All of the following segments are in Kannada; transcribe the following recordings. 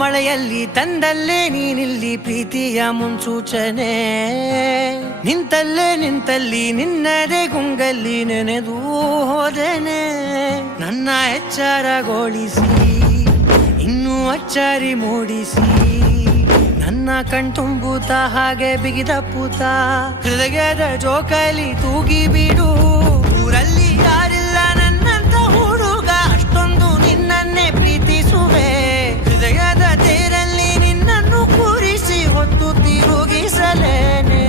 ಮಳೆಯಲ್ಲಿ ತಂದಲ್ಲೇ ನೀನಿಲ್ಲಿ ಪ್ರೀತಿಯ ಮುನ್ಸೂಚನೆ, ನಿಂತಲ್ಲಿ ನಿನ್ನದೇ ಗುಂಗಲ್ಲಿ ನೆನೆದು ಹೋದೆನೆ. ನನ್ನ ಎಚ್ಚರಗೊಳಿಸಿ ಇನ್ನೂ ಅಚ್ಚರಿ ಮೂಡಿಸಿ, ನನ್ನ ಕಣ್ತುಂಬುತ್ತ ಹಾಗೆ ಬಿಗಿದ ಪೂತ ಹೃದಯದ ಜೋಕಾಲಿ ತೂಗಿ ಬಿಡು. ಊರಲ್ಲಿ ಯಾರಿಲ್ಲ ನನ್ನಂತ ಹುಡುಗ, ಅಷ್ಟೊಂದು ನಿನ್ನನ್ನೇ ಪ್ರೀತಿಸುವೆ. ಹೃದಯದ ತೇರಲ್ಲಿ ನಿನ್ನನ್ನು ಕೂರಿಸಿ ಹೊತ್ತು ತಿರುಗಿಸಲೇನೆ.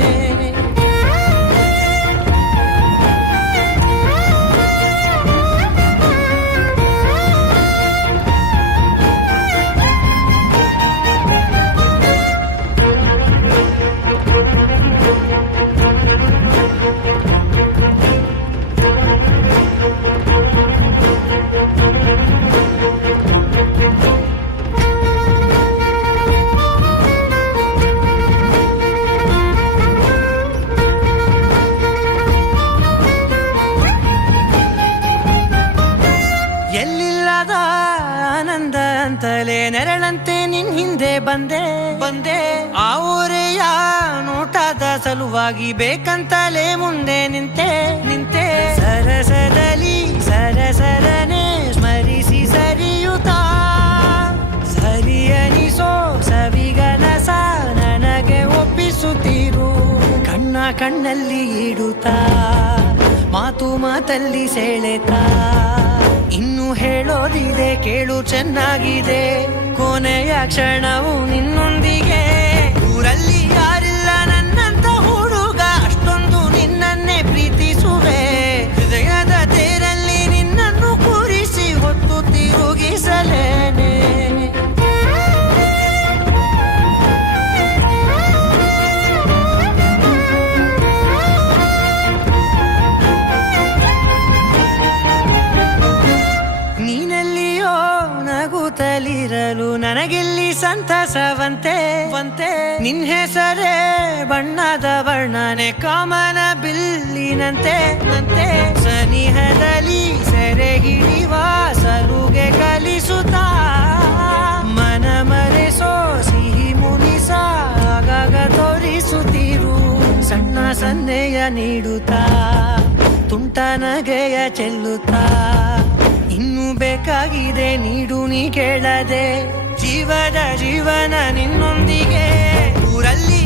ಎಲ್ಲಿಲ್ಲದ ಆನಂದ ಅಂತಲೇ ನೆರಳಂತೆ ನಿನ್ ಹಿಂದೆ ಬಂದೆ. ಆ ಊರೆಯ ನೋಟದ ಸಲುವಾಗಿ ಬೇಕಂತಲೇ ಮುಂದೆ ನಿಂತೆ. ಸರಸದಲ್ಲಿ ಸರಸರನೆ ಸ್ಮರಿಸಿ ಸರಿಯುತ್ತಾ, ಸರಿಯನಿಸೋ ಸವಿಗನಸ ನನಗೆ ಒಪ್ಪಿಸುತ್ತೀರು. ಕಣ್ಣಲ್ಲಿ ಇಡುತ್ತಾ, ಮಾತಲ್ಲಿ ಸೆಳೆತಾ, ಇನ್ನು ಹೇಳೋದಿದೆ ಕೇಳು ಚೆನ್ನಾಗಿದೆ. ಕೊನೆಯ ಕ್ಷಣವು ನಿನ್ನೊಂದಿಗೆ. ಊರಲ್ಲಿ ಯಾರಿಲ್ಲ ನನ್ನಂತ ಹುಡುಗ, ಅಷ್ಟೊಂದು ನಿನ್ನನ್ನೇ ಪ್ರೀತಿಸುವೆ. ಹೃದಯದ ತೇರಲ್ಲಿ ನಿನ್ನನ್ನು ಕೂರಿಸಿ ಹೊತ್ತು ತಿರುಗಿಸಲೇನೆ. ನಗುತ್ತಲಿರಲು ನನಗಿಲ್ಲಿ ಸಂತಸವಂತೆ. ನಿನ್ ಹೆಸರೇ ಬಣ್ಣದ ವರ್ಣನೆ ಕಾಮನ ಬಿಲ್ಲಿನಂತೆ. ಸನಿಹದಲ್ಲಿ ಸೆರೆ ಹಿಡಿಯುವ ಸಲುಗೆ ಕಲಿಸುತ್ತಾ, ಮನ ಮರೆಸೋ ಸಿಹಿ ಮುನಿಸ ಆಗಾಗ ತೋರಿಸುತ್ತೀರು. ಸಣ್ಣ ಸನ್ನೆಯ ನೀಡುತ್ತಾ, ತುಂಟ ನಗೆಯ ಚೆಲ್ಲುತ್ತಾ, ಇನ್ನು ಬೇಕಾಗಿದೆ ನೀಡು ನೀ ಕೇಳದೆ. ಜೀವನ ನಿನ್ನೊಂದಿಗೆ. ಊರಲ್ಲಿ